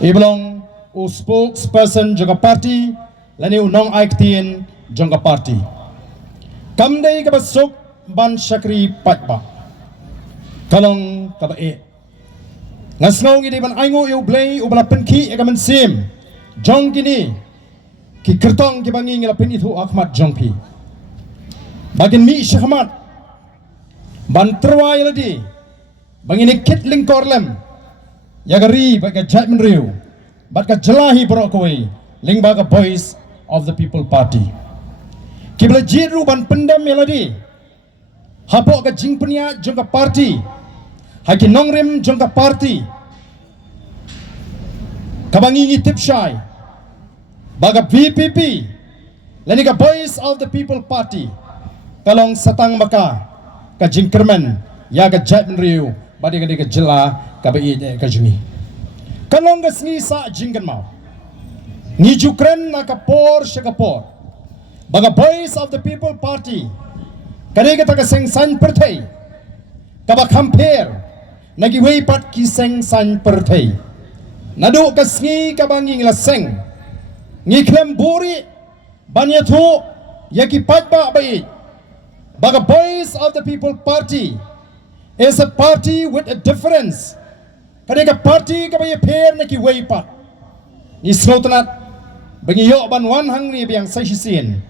Iblong u spokesperson jangka parti lani u nong aiktien jangka parti. Kamdei ka basuk ban syakri patba. Kalong ka ba e. Ngasngong ini ban aingo u blay u bala penki ka men sim. Jong kini ki kertong ki bangi ngelapin itu Ahmad Jongpi. Bagin mi syahmat ban terwai ladi bangini kit lingkorlem yagari baga judgment riu baga jelahi brokoi ling baga voice of the people party kibla jiru ban pendam melodi hapo ka jingpenia jongka party haki nongrim jongka party kabangi ngitip syai baga VPP lani ka voice of the people party kalong satang maka ka jingkermen ya ka judgment riu badi ka jela ka bai ka jungi kalong ga sngi sa jinggan mau ni jukren na ka por shakapor baga voice of the people party kani ka ta seng san perthai ka ba compare nagi wei pat ki seng san perthai nadu ka sngi ka bangi ngla seng ngi klem buri banya thu yaki pat ba bai baga voice of the people party is a party with a difference. Kadang party kabaya pair na ki way pat. Ni slotanat bangi yo ban wan hang ni biang sai sin.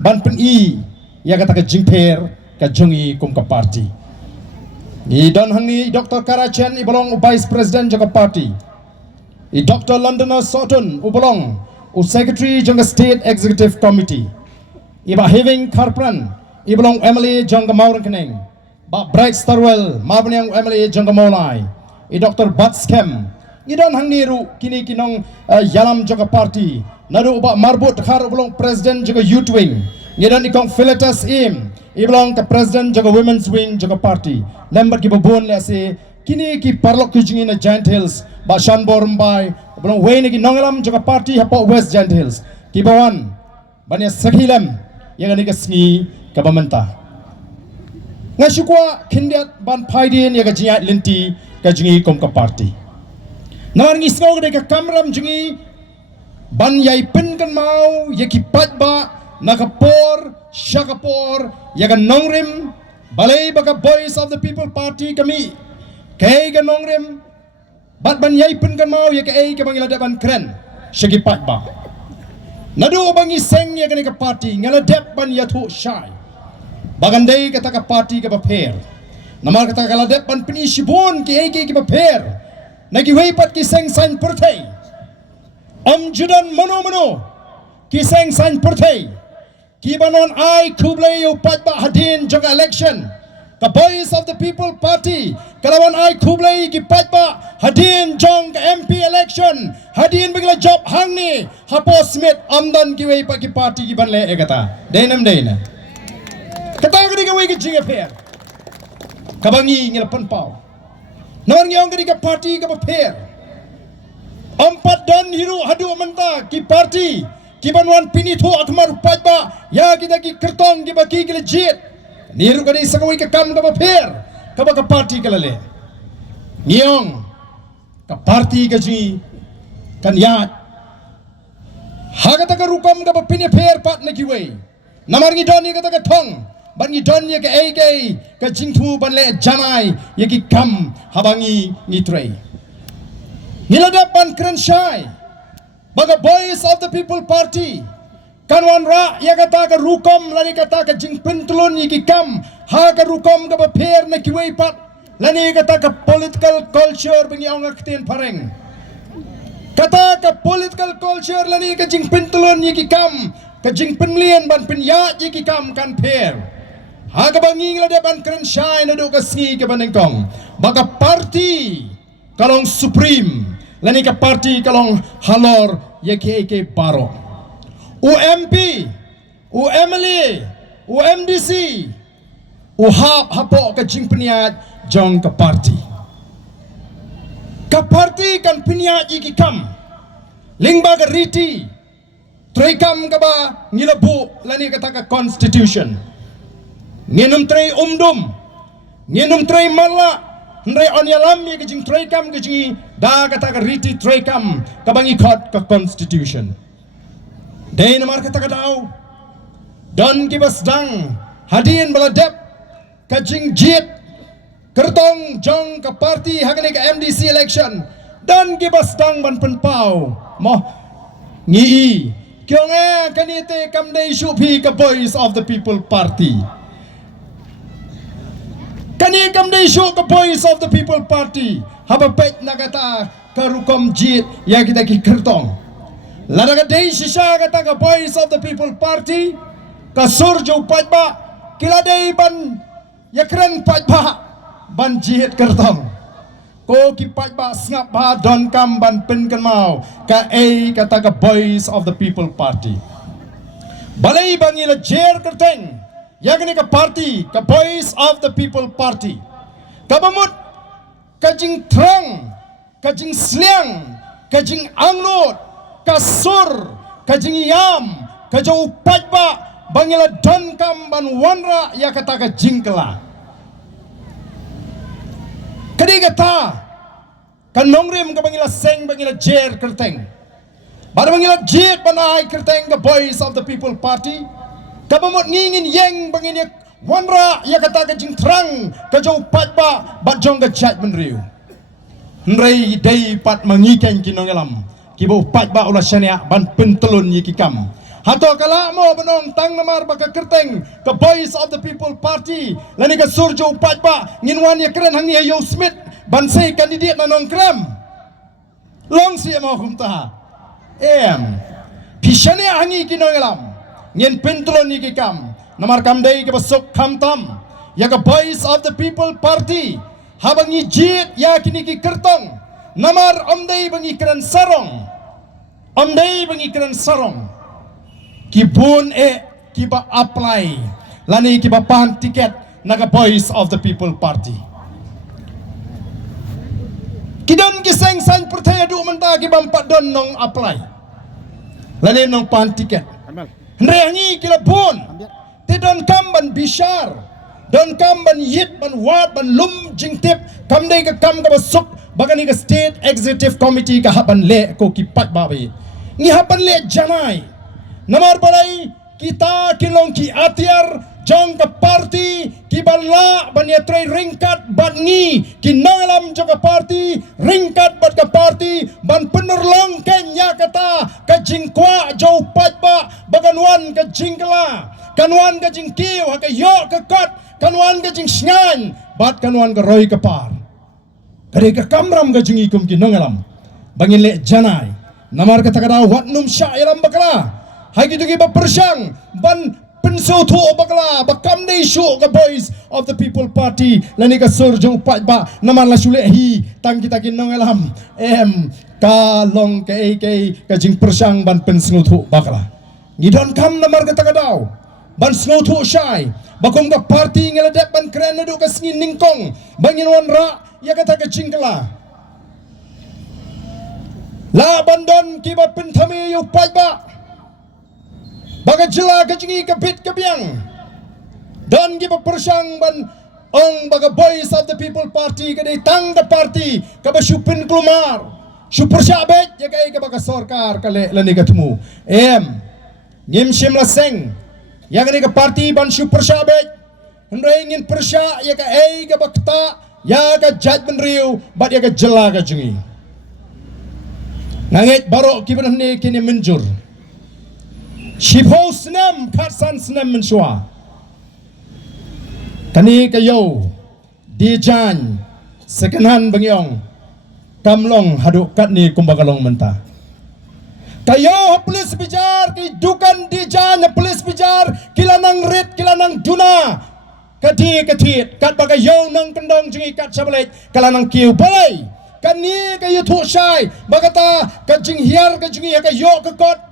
Ban pen I ya kata ka jingper ka jongi kum ka party. Ni don hang ni Dr. Karachen ibolong vice president jaka party. I Dr. Londoner Soton ubolong u secretary janga state executive committee. Iba having karpran ibolong Emily janga maurang keneng. Ba Bright Starwell mabanyang Emily jangka molai I Dr. Batskem idan hang niru kini kinong yalam jangka party nadu ba marbut khar belong president jangka youth wing ngidan ikong Philetus im iblong ka president jangka women's wing jangka party lembat ki babon le se kini ki parlok ki jingina Giant Hills ba Shanbor mbai belong wayne ki nongalam jangka party hapo West Giant Hills ki bawan banya sakhilam yang ani ka sngi ka bamenta ngasukwa kindiat ban paidin ya gajiat linti kajingi kom ka party nawan ngisngog de ka kamram jingi ban yai pen kan mau ya ki patba nakapor shakapor ya ga nongrim balai baka voice of the people party kami kay ga nongrim bat ban yai pen kan mau ya ka ai ka bangila ban kren shaki patba nadu bangi seng ya ga ka party ngala dep ban ya thu shai bagandai kata ka party ka paper namar kata kala dep pan pini shibon ki ege ki paper nagi wei pat ki seng san perthai judan mano ki seng san perthai ki banon ai kublai u pat ba hadin jong election ka voice of the people party kalawan ai kublai ki pat ba hadin jong MP election hadin bigla job hangni hapo smith amdan ki wei pat ki party ki banle e kata denam deina kata kini kawai ke jinga pair, kabangi ngelapan pau. Nawan ngiyong kini ke party ke pair. Empat dan hiru hadu menta ki party, ki banwan pini thu akmar pajba, ya kita ki kertong ki baki ki legit. Niru kini sakawai ke kam ke pair, kaba ke party ke lele. Ngiyong ke party ke jingi kan yat. Hagata ke rukam ke pini pair pat na kiwai. Namar ngidoni kata ke thong. Ban ni don ye ke ai ke jingtu ban le janai ye ki kam habangi ni trei nilada ban kren shai baga voice of the people party kanwan ra ye kata ka rukom lani kata ka jingpin tulun ye ki kam ha ka rukom ka paper na ki wei pat lani kata ka political culture bangi ong akten pareng kata ka political culture lani ka jingpin tulun ye ki kam ka jingpin lien ban pin ya ye ki kam kan per Haga banging la depan keren shine na do ka sngi ka banengkong baka party kalong supreme lani ka party kalong halor yeke baro UMP UMLA UMDC hapo ka jingpniat jong ka party kan piniat iki kam lingba ka riti trekam ka ba ngilabu lani kata ka constitution ngenum trei ngenum trei mala ndrei onyalam ye kejing trei kam kejing da kata ka riti trekam ka bangi court ka constitution day namar kata ka daw don gibas dang hadin baladep ka jingjit kertong jong ka party hagani ka MDC election don gibas dang ban penpau mo ngi kyong kanite kamdei shupi ka voice of the people party kani kamdei shu ka voice of the people party haba pet nagata karukom jit ya kita ki kertong ladaga dei shisha kata ka voice of the people party ka surjo pajba kila dei ban yakran pajba ban jihit kertong ko ki pajba ngap ba don kam ban pen kan mau ka kata ka voice of the people party balai bangila jer kerteng yakni ka party ka voice of the people party kabamut kajing trang kajing sliang kajing angnot kasur kajing yam kajau pajba bangila don kam ban wanra ya kata ka jingkla Kadigata kanongrim ka bangila seng bangila jer kerteng bar bangila jit banai kerteng the voice of the people party kabamot ngingin yeng bangina wanra ya kata ka jingtrang ka jau patba bat jong ka chat menriu nrei dei pat mangiken kinongelam kibo patba ula shania ban pentulun yikikam hato kala mo benong tang namar baka kerteng ka voice of the people party lani ka surjo patba nginwan ya keren hangi yo smith ban sei kandidat nanong kram long si mo kumta pishane hangi kinongelam ngin pentulon yikikam namar kamdei ka basok kamtam ya ka voice of the people party habangi jit ya kini ki kertong namar omdei bangi keren sarong kibun kiba apply lani kiba pan tiket naga voice of the people party kidon giseng san pertaya du menta kiba empat don nong apply lani nong pan tiket nreangi kila bun ti don kamban bishar don kamban yit ban wat ban lum jingtip kamdei ka kam ka basuk bagani ka state executive committee ka haban le ko kipat babi ni haban le janai namar balai kita kilong ki atiar jong ka party ki banla ban ya tray ringkat ban ni ki nangalam jong ka party ringkat bat ka party ban penerlong kenya kata ka jingkwa jau patba baganwan ka jingkla kanwan ka jingkiw ha ka yo ka kot kanwan ka jing sngan bat kanwan ka roy ka par kare ka kamram ka jingi kum ki nangalam bangin le janai namar ka takada wat num sha ilam bakala hai gitu ki ba persyang ban penso thu bakla bakam nei shu ka voice of the people party lani ka surjo pat ba namar la shule hi tang kita kin nongelam ka long ka jing persyang ban penso thu bakla ngidon kam namar ka takadaw ban snow thu shai bakom ka party ngeladep ban kren du ka sngin ningkong bangin wanra ya kata ka jingkala la bandon ki ba penthami yu pat ba baga jela ka jingi ka bit ka biang dan gi persyang ban ong baga voice of the people party ka dei tang the party ka ba shupin klumar super syabet ya kai ka baga sarkar ka le lani ka tumu ngim shim la seng ya ka ka party ban super syabet hendrai ngin persya ya ka ka bakta ya ka judgment riu bat ya ka jela ka jingi nangit barok ki ban ne kini menjur Shipor senam katsan senam mensua kani kayo dijan sekenan bangyong kamlong haduk kat ni kumbagalong menta kayo polis bijar ki dukan dijan polis bijar kilanang rit kilanang duna kati kat bagayo nang kendong jingi kat sabalet kalanang kiu balai kani kayo thu shai bagata kajing hiar kajingi kayo kakot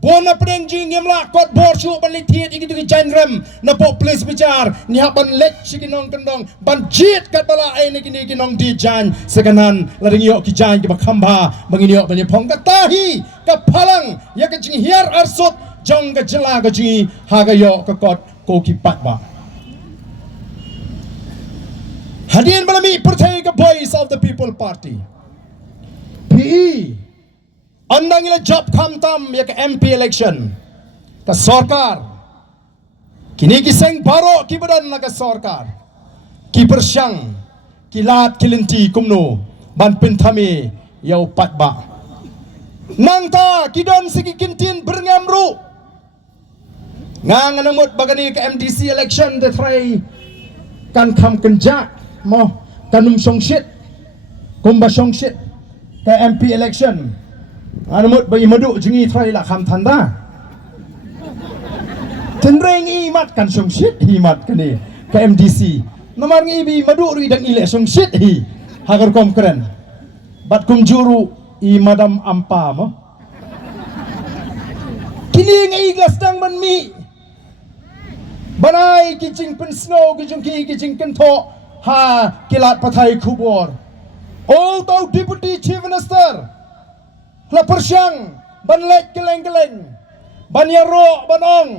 bona prenjing yamla kot borshu ban lithiet iki tu janram na po place bicar ni haban let sikinong kendong ban jit kat bala ai ni kini kinong dijan sekanan laring yo ki jan ki bakhamba bangin yo ban phong katahi ka phalang ya ka jing hiar arsut jong ka jela ka ji ha ga yo ka kot ko ki pat ba hadien balami perthai ka voice of the people party KDE andang ila job kamtam ya ke MP election ka sarkar kini kiseng baro ki badan na ka sarkar ki persyang ki lat kilinti kumno ban penthame yau patba nang ta kidon sigi kintin berngamru ngang anamut bagani ke MDC election de try kan kam kenjak mo kanum songshit kumba songshit ke MP election anamut bai madu jingi try la kham thanda tenreng imat kan songshit himat kani ke MDC nomor ngi bi madu ri dang ile songshit hi hagar kom keren bat kum juru i madam ampa mo kini ngai glas dang man mi banai kijing pen snow kijing kento ha kilat pathai khubor oh tau deputy chief minister la persyang ban lek keleng ban yaro banong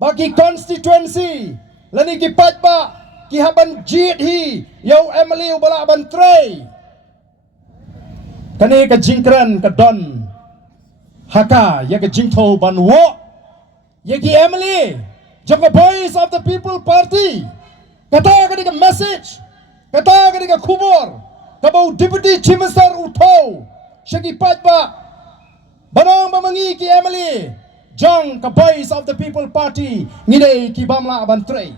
bagi constituency lani ki patba ki haban jit hi yau emily bala ban tray kane ka jingkran ka don haka ya ka jingtho ban wo ya ki emily jong voice of the people party kata ka message kata ka khubor ka bau deputy chief minister utho shagi patba banong mamangi ki emily jong ka voice of the people party ngidei ki bamla ban tray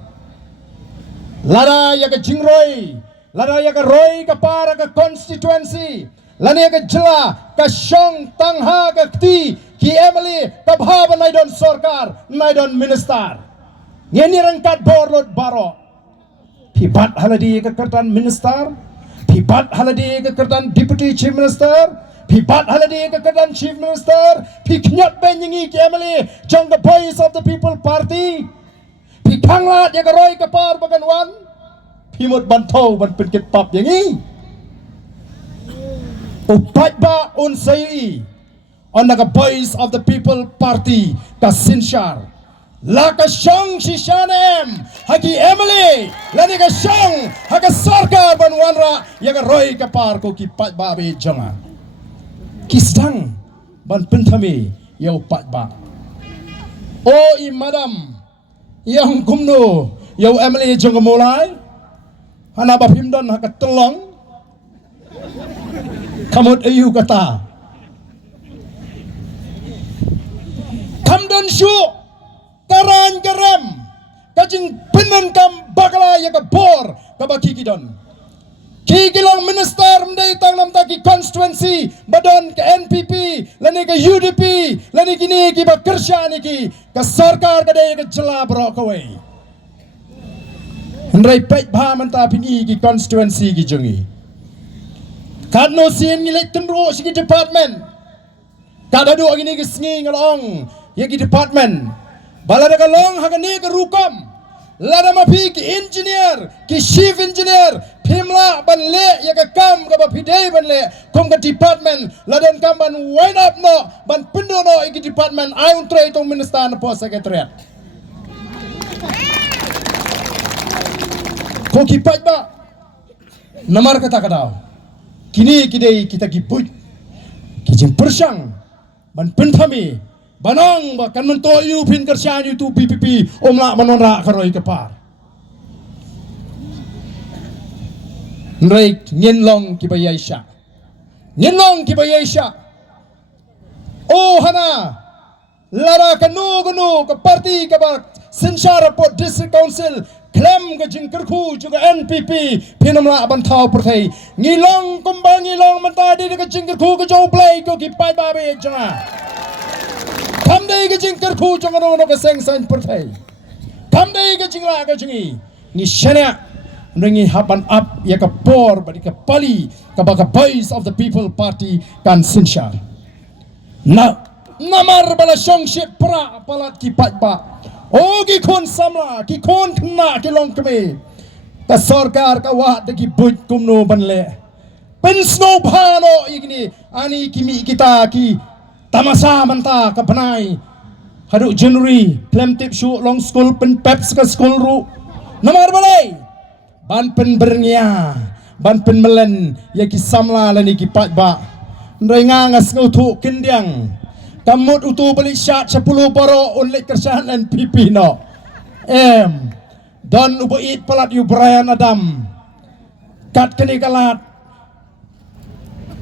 lada ya ka jingroi lada ya ka roi ka para ka constituency lani ka jela ka shong tangha ka ti ki emily ka bhava naidon sarkar naidon minister ngeni rangkat borlot baro pibat haladi ka kertan minister pibat haladi ka kertan deputy chief minister pibat haladi ka kertan chief minister piknyat benyengi ki emily jong the voice of the people party pikanglat ya ka roi ka par bagan wan pimut bantau ban penkit pap yangi upat ba unsai on the voice of the people party ka sinshar la ka shong shishanem hagi emily lani ka shong haga sarkar ban wanra ya ka roi ka par ko ki pat ba be jonga kisdang ban penthame ya upat ba o i madam yang kumno ya emily jonga molai hana ba pimdon haka tolong kamut ayu kata kamdan shu karan garam kajing penan kam bakala ya ka bor ka bakikidon kigilong minister mdai tang nam ta ki constituency badon ka NPP lani ka UDP lani kini ki ba kersha ni ki ka sarkar ka dai ka jela bro ka we ndrai pet bha man ta pini ki constituency ki jungi kadno sin ngilet tenro sigi department kada do gini ki sngi ngalong yagi department balada ka long hagani ka rukam lada mapi ki engineer ki chief engineer pimla ban le ya ka kam ka ba Kidei ban le kom ka department ladan kam ban wind up no ban pindo no igi department ayun tray tong minister na po secretariat ko ki pat ba namar kata kadao kini Kidei kita gibut kijing persyang ban penthami banang ba kan mento yu pin kersyan yu tu PPP omla manonra karoi kepar nrek nyenlong kibayaisha nyenlong kibayaisha oh hana lara kanu ka parti ka ba sensara po district council klem ka jingkerku juga NPP pinamla bantau perthai ngilong kumbang ngilong mentadi ka jingkerku ka jau play ko ki pai ba be janga kamdai ka jingkerku janga no ka seng san perthai kamdai ka jingla ka jingi ni shania ringi hapan up ya ka por badi ka pali ka ba ka voice of the people party kan sinshar na namar bala shongship pra palat ki pai ba oh ki kon samla ki kon kna ki long kme ka sarkar ka wa de ki buj kumno banle pen snow bhano igni ani kimi kita ki tamasa manta ka banai hadu January plemtip shu long school pen peps ka school ru namar balai ban pen bernya ban pen melen ya ki samla lani ki pat ba Ngangas ngutu kindiang. Kamut utu balik syat 10 baro ulit kerjaan NPP no. Dan ubait pelat yu Brian Adam. Kat kini kalat.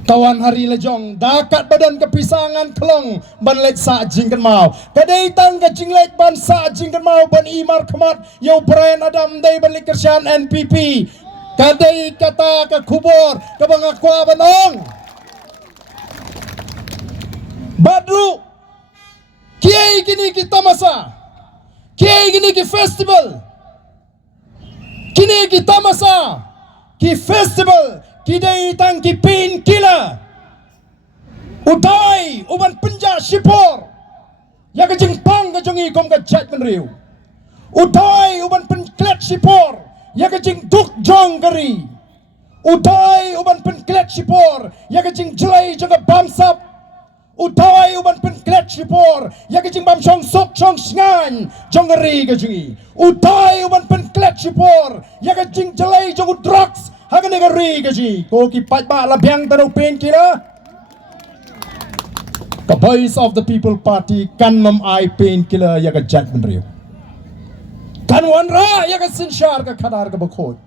Kawan hari lejong dakat badan kepisangan kelong ban let sa jingkan mau. Kadai tang ke jinglet ban sa jingkan mau ban imar kemat yu Brian Adam dai ban kerjaan NPP. Kadai kata ke kubur ke bangakwa banong. Badru kiai gini kita masa, kiai gini ki festival, kini kita masa, ki festival, Kidei Tang ki pain killer, udai uban penja Shipor, ya ke Jingpang ke jongi kom ke Jatman Riu, udai uban pen Klet Shipor, ya ke Jingduk jong keri, udai uban pen Klet Shipor, ya ke Jinglai Jingbamsap. Utawai uban pen Klet Shipor ya ke Jingbamsap sok chong sngan jong ngeri ke jingi. Utawai uban pen Klet Shipor ya ke Jingjelai jong drugs haga negeri ke jingi. Ko ki pat ba labyang tanu pen kila. The voice of the people party kan mam ai pen kila ya ke Jatman Riu. Kan wanra ya ke sinshar ke khadar ke bakhot.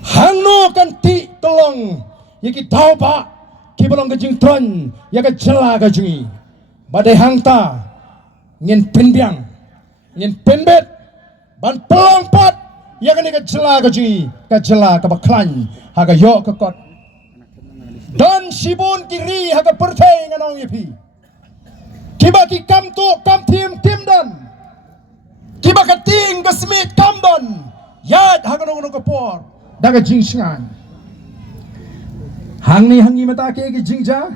Hangno kan ti tolong ya ki tau ba kibalong ke jingtron ya ke jela ke jingi badai hangta ngin penbiang ngin penbet ban pelong pat ya ke jela ke jingi ke jela ke baklan haga yo ke kot dan sibun kiri haga pertai nganong yepi kiba ki kam tu kam tim dan kiba ka ting ke smith kam don yad haga nong ke por daga jing sngan hangi mata ke jingja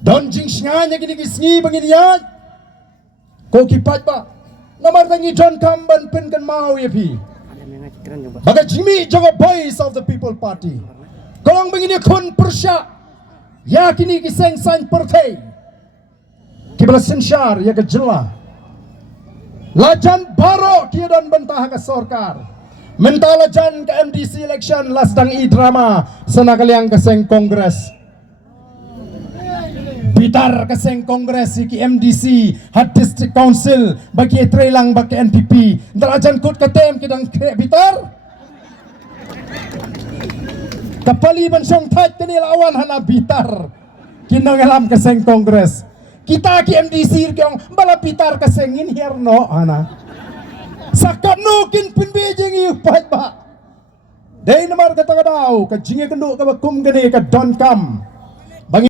don jing sngan ya gini sngi bangin ya ko ki pat ba namar tangi John Kamban pen kan mau ya pi baga jimi jogo voice of the people party kolong bangin kun persya ya kini ki seng san pertai ki bala sensyar ya ke jela lajan baro ki don bentah ke sorkar mentala jan ke MDC election lasdang i drama senakaliang keseng kongres bitar keseng kongres ki MDC hat district council bagi trelang bagi NPP mentala jan kut ketem kidang krek bitar kapali bansong tat kenil awan hana bitar kinang alam keseng kongres kita ki MDC kyong bala bitar kesengin herno hana sakat nukin pinbijing iupat ba. Day namar kata kadau, ka jingi kenduk ka bakum gani ka don kam.